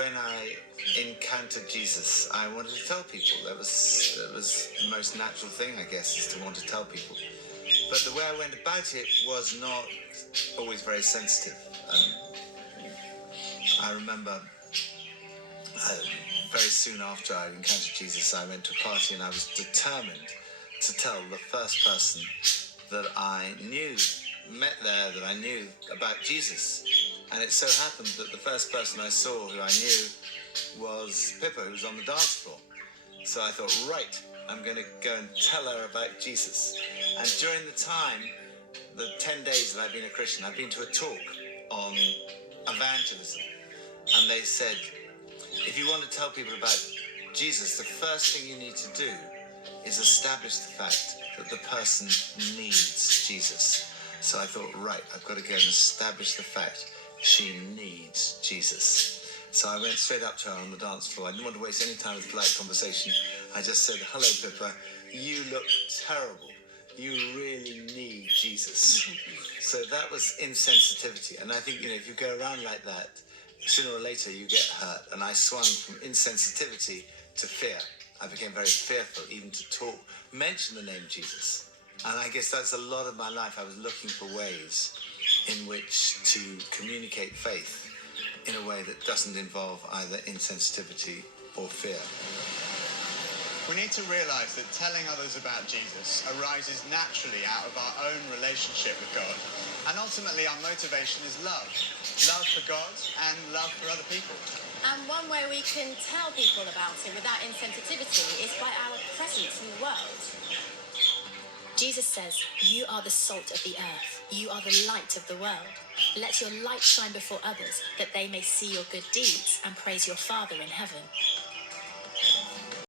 when I encountered Jesus, I wanted to tell people. That was the most natural thing, I guess, is to want to tell people. But the way I went about it was not always very sensitive. I remember very soon after I encountered Jesus, I went to a party and I was determined to tell the first person that I met there, that I knew about Jesus. And it so happened that the first person I saw who I knew was Pippa, who was on the dance floor. So I thought, right, I'm going to go and tell her about Jesus. And during the time, the 10 days that I've been a Christian, I've been to a talk on evangelism. And they said, if you want to tell people about Jesus, the first thing you need to do is establish the fact that the person needs Jesus. So I thought, right, I've got to go and establish the fact she needs Jesus. So I went straight up to her on the dance floor. I didn't want to waste any time with polite conversation. I just said, hello, Pippa, you look terrible. You really need Jesus. So that was insensitivity. And I think, if you go around like that, sooner or later you get hurt. And I swung from insensitivity to fear. I became very fearful even to mention the name Jesus. And I guess that's a lot of my life. I was looking for ways in which to communicate faith in a way that doesn't involve either insensitivity or fear. We need to realise that telling others about Jesus arises naturally out of our own relationship with God. And ultimately our motivation is love. Love for God and love for other people. And one way we can tell people about it without insensitivity is by our presence in the world. Jesus says, you are the salt of the earth. You are the light of the world. Let your light shine before others, that they may see your good deeds and praise your Father in heaven.